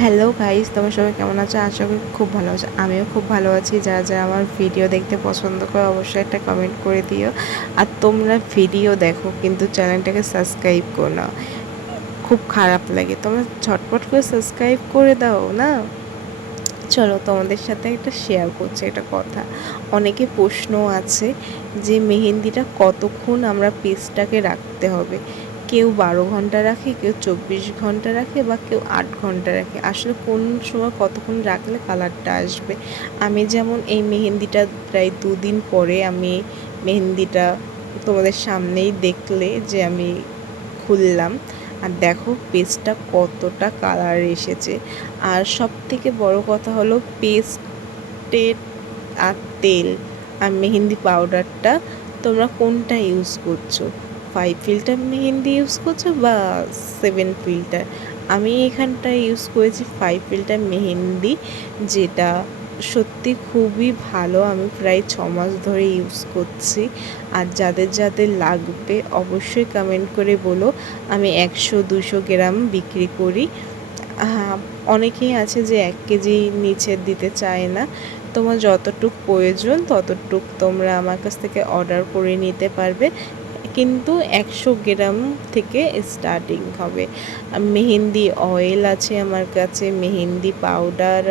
Hello guys, তোমরা সবাই কেমন আছো? আশা করি খুব ভালো আছো। আমিও খুব ভালো আছি। যারা যারা আমার ভিডিও দেখতে পছন্দ করে অবশ্যই একটা কমেন্ট করে দিও। আর তোমরা ভিডিও দেখো কিন্তু চ্যানেলটাকে সাবস্ক্রাইব করো না, খুব খারাপ লাগে। তোমরা ঝটপট করে সাবস্ক্রাইব করে দাও না। চলো তোমাদের সাথে একটা শেয়ার করছি একটা কথা। অনেকে প্রশ্ন আছে যে মেহেন্দিটা কতক্ষণ আমরা পেস্টটাকে রাখতে হবে। কেউ 12 ঘন্টা রাখে, কেউ 24 ঘন্টা রাখে, বা কেউ 8 ঘন্টা রাখে। আসলে কোন সময় কতক্ষণ রাখলে কালারটা আসবে। আমি যেমন এই মেহেন্দিটা প্রায় 2 দিন পরে আমি মেহেন্দিটা তোমাদের সামনেই দেখলে যে আমি খুললাম, আর দেখো পেস্টটা কতটা কালার এসেছে। আর সবথেকে বড় কথা হলো পেস্টের আর তেল আর মেহেন্দি পাউডারটা তোমরা কোনটা ইউজ করছো? 5 ফিল্টার মেহেন্দি ইউজ করছো বা 7 ফিল্টার? আমি এখানটা ইউজ করেছি 5 ফিল্টার মেহেন্দি, যেটা সত্যি খুবই ভালো। আমি প্রায় 6 মাস ধরে ইউজ করছি। আর যাদের যাদের লাগবে অবশ্যই কমেন্ট করে বলো। আমি 100-200 গ্রাম বিক্রি করি। অনেকেই আছে যে 1 কেজি নিচে দিতে চায় না। তোমার যতটুক প্রয়োজন ততটুক তোমরা আমার কাছ থেকে অর্ডার করে নিতে পারবে, কিন্তু 100 গ্রাম থেকে স্টার্টিং হবে। মেহেন্দি অয়েল আছে আমার কাছে, মেহেন্দি পাউডার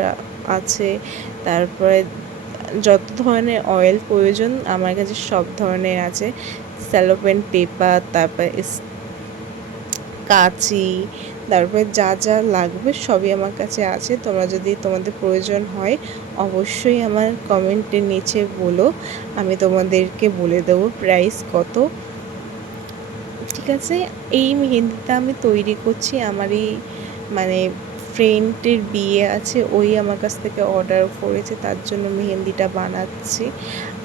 আছে, তারপরে যত ধরনের অয়েল প্রয়োজন আমার কাছে সব ধরনের আছে। স্যালোপেন পেপার, তারপর কাঁচি, তারপরে যা যা লাগবে সবই আমার কাছে আছে। তোমরা যদি তোমাদের প্রয়োজন হয় অবশ্যই আমার কমেন্টের নিচে বলো, আমি তোমাদেরকে বলে দেবো প্রাইস কত। ঠিক আছে। এই মেহেন্দিটা আমি তৈরি করছি আমারই মানে ফ্রেন্ডের বিয়ে আছে, ওই আমার কাছ থেকে অর্ডার করেছে, তার জন্য মেহেন্দিটা বানাচ্ছি।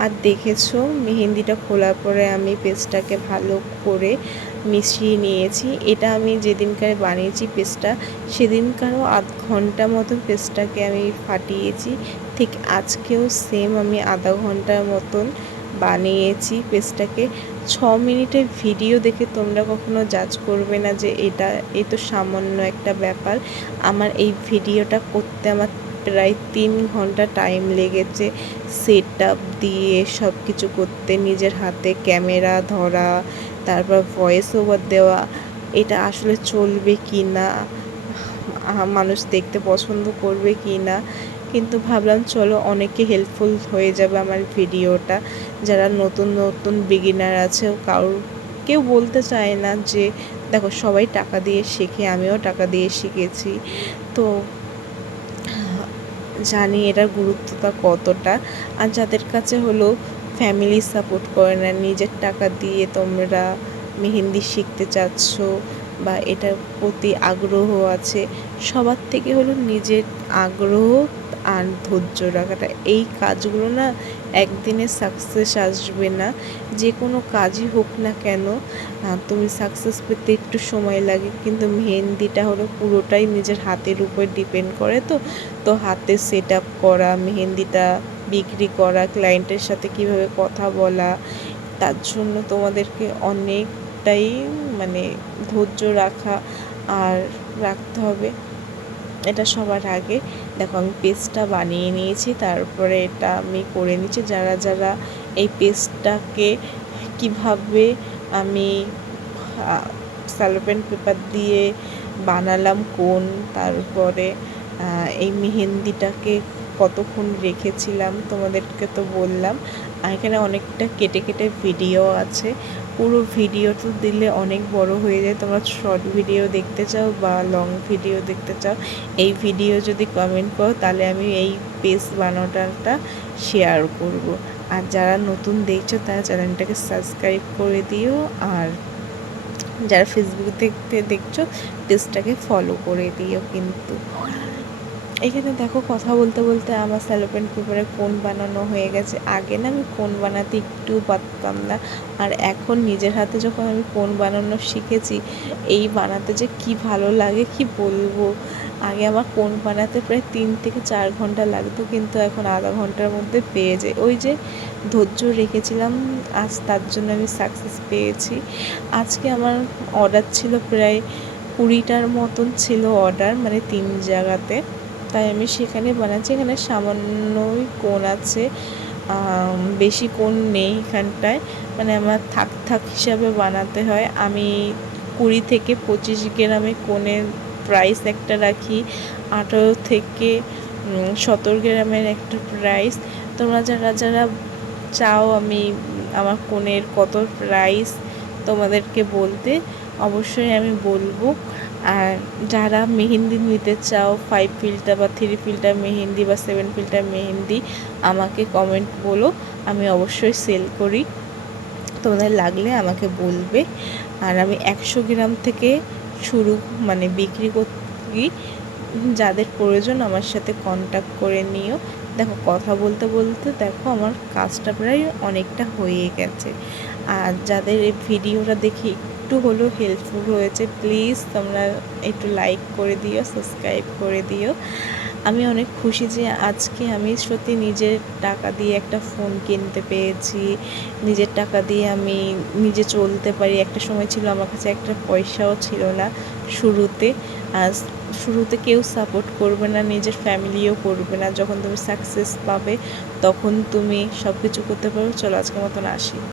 আর দেখেছো মেহেন্দিটা খোলার পরে আমি পেস্টটাকে ভালো করে মিশিয়ে নিয়েছি। এটা আমি যেদিনকার বানিয়েছি পেস্টটা সেদিনকারও আধ ঘন্টা মতো পেস্টটাকে আমি ফাটিয়েছি। ঠিক আজকেও সেম আমি আধা ঘন্টার মতন বানিয়েছি পেস্টটাকে। 6 মিনিটের ভিডিও দেখে তোমরা কখনো জাজ করবে না যে এই তো সামান্য একটা ব্যাপার। আমার এই ভিডিওটা করতে আমার প্রায় 3 ঘন্টা টাইম লেগেছে। সেট আপ দিয়ে সব কিছু করতে, নিজের হাতে ক্যামেরা ধরা, তারপর ভয়েস ওভার দেওয়া। এটা আসলে চলবে কি না, মানুষ দেখতে পছন্দ করবে কি না, কিন্তু ভাবলাম চলো অনেকে হেল্পফুল হয়ে যাবে আমার ভিডিওটা। যারা নতুন নতুন বিগিনার আছে, কেউ বলতে চায় না যে দেখো সবাই টাকা দিয়ে শেখে, আমিও টাকা দিয়ে শিখেছি, তো জানি এটার গুরুত্বটা কতটা। আর যাদের কাছে হলো ফ্যামিলি সাপোর্ট করে না, নিজের টাকা দিয়ে তোমরা মেহেন্দি শিখতে চাচ্ছ বা এটার প্রতি আগ্রহ আছে, সবার থেকে হলো নিজের আগ্রহ আর ধৈর্য রাখাটা। এই কাজগুলো না একদিনে সাকসেস আসবে না। যে কোনো কাজই হোক না কেন তুমি সাকসেস পেতে একটু সময় লাগে, কিন্তু মেহেন্দিটা হলো পুরোটাই নিজের হাতের উপর ডিপেন্ড করে। তো হাতে সেট আপ করা, মেহেন্দিটা বিক্রি করা, ক্লায়েন্টের সাথে কিভাবে কথা বলা, তার জন্য তোমাদেরকে অনেকটাই মানে ধৈর্য রাখা আর রাখতে হবে। এটা সবার আগে দেখো আমি পেস্টটা বানিয়ে নিয়েছি, তারপরে এটা আমি করে নিচ্ছি। যারা যারা এই পেস্টটাকে কিভাবে আমি স্যালোপেন পেপার দিয়ে বানালাম কোন, তারপরে এই মেহেন্দিটাকে কতক্ষণ রেখেছিলাম তোমাদেরকে তো বললাম। আর এখানে অনেকটা কেটে কেটে ভিডিও আছে। পুরো ভিডিও তো দিলে অনেক বড় হয়ে যায়। তোমরা শর্ট ভিডিও দেখতে চাও বা লং ভিডিও দেখতে চাও, এই ভিডিও যদি কমেন্ট করো তাহলে আমি এই পেজ বানানোটা শেয়ার করব। আর যারা নতুন দেখছো তারা চ্যানেলটাকে সাবস্ক্রাইব করে দিও, আর যারা ফেসবুক দেখতে দেখছো পেজটাকে ফলো করে দিও। কিন্তু এখানে দেখো কথা বলতে বলতে আমার স্যালোপেন পেপারে কোন বানানো হয়ে গেছে। আগে না আমি কোন বানাতে একটুও পারতাম না, আর এখন নিজের হাতে যখন আমি কোন বানানো শিখেছি, এই বানাতে যে কি ভালো লাগে কি বলবো। আগে আমার কোন বানাতে প্রায় 3 থেকে 4 ঘন্টা লাগতো, কিন্তু এখন আধা ঘন্টার মধ্যে পেয়ে যাই। ওই যে ধৈর্য রেখেছিলাম, আজ তার জন্য আমি সাকসেস পেয়েছি। আজকে আমার অর্ডার ছিল প্রায় 20টার মতন ছিল অর্ডার, মানে 3 জায়গাতে, তাই আমি সেখানে বানাচ্ছি। এখানে সামান্যই কোণ আছে, বেশি কোণ নেই এখানটায়, মানে আমার থাক হিসাবে বানাতে হয়। আমি 20 থেকে 25 গ্রামে কোণের প্রাইস একটা রাখি, 18 থেকে 17 গ্রামের একটা প্রাইস। তোমরা যারা যারা চাও আমি আমার কোণের কত প্রাইস তোমাদেরকে বলতে, অবশ্যই আমি বলবো। আর যারা মেহেন্দি নিতে চাও 5 ফিল্টার বা 3 ফিল্টার মেহেন্দি বা 7 ফিল্টার মেহেন্দি, আমাকে কমেন্ট বলো, আমি অবশ্যই সেল করি, তোমাদের লাগলে আমাকে বলবে। আর আমি 100 গ্রাম থেকে শুরু মানে বিক্রি করি, যাদের প্রয়োজন আমার সাথে কন্ট্যাক্ট করে নিও। দেখো কথা বলতে বলতে দেখো আমার কাজটা প্রায় অনেকটা হয়ে গেছে। আর যাদের এই ভিডিওটা দেখে একটু হলেও হেল্পফুল হয়েছে, প্লিজ তোমরা একটু লাইক করে দিও, সাবস্ক্রাইব করে দিও। আমি অনেক খুশি যে আজকে আমি সত্যি নিজের টাকা দিয়ে একটা ফোন কিনতে পেরেছি, নিজের টাকা দিয়ে আমি নিজে চলতে পারি। একটা সময় ছিল আমার কাছে একটা পয়সাও ছিল না শুরুতে। আর শুরুতে কেউ সাপোর্ট করবে না, নিজের ফ্যামিলিও করবে না। যখন তুমি সাকসেস পাবে তখন তুমি সব কিছু করতে পারো। চলো আজকের মতন আসি।